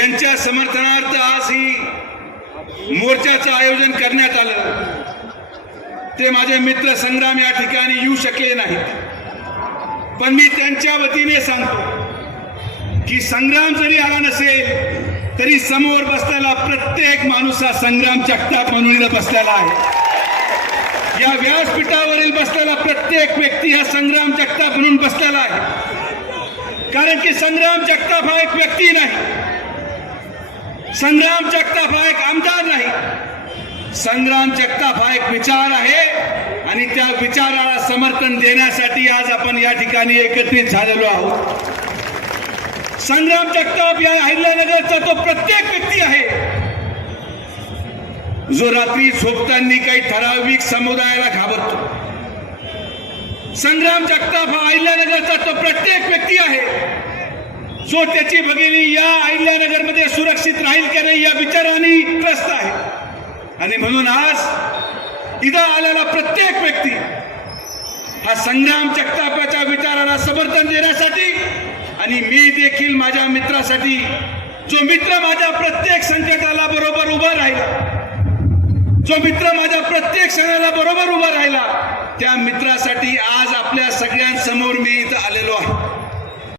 त्यांच्या समर्थनार्थ आज ही मोर्चाचं आयोजन करण्यात आलं। ते माझे मित्र संग्राम या ठिकाणी येऊ शकले नाहीत, पण मी त्यांच्या वतीने सांगतो की संग्राम जरी आला नसेल तरी समोर बसलेला प्रत्येक माणूस हा संग्राम जगताप म्हणून बसलेला आहे। या व्यासपीठावरील बसलेला प्रत्येक व्यक्ती हा संग्राम जगताप म्हणून बसलेला आहे, कारण की संग्राम जगताप हा एक व्यक्ती नाही, संग्राम जगताप हा एक आमदार नाही, संग्राम जगताप हा एक विचार आहे आणि त्या विचाराला समर्थन देण्यासाठी आज आपण या ठिकाणी एकत्रित झालेलो आहोत। संग्राम जगताप या अहिल्यानगरचा तो प्रत्येक व्यक्ती आहे जो रात्री झोपताना काही ठराविक समुदायाला घाबरतो। संग्राम जगताप हा अहिल्यानगरचा तो प्रत्येक व्यक्ती आहे जो त्याची भगिनी या अहिल्यानगरमध्ये सुरक्षित राहील की नाही या विचाराने त्रस्त आहे। आणि म्हणून आज इथं आलेला प्रत्येक व्यक्ती हा संग्राम जगतापाच्या विचाराला समर्थन देण्यासाठी आणि मी देखील माझ्या मित्रासाठी, जो मित्र माझ्या प्रत्येक संकटाला बरोबर उभा राहिला, जो मित्र माझ्या प्रत्येक क्षणाला बरोबर उभा राहिला, त्या मित्रासाठी आज आपल्या सगळ्यांसमोर मी इथं आलेलो आहे।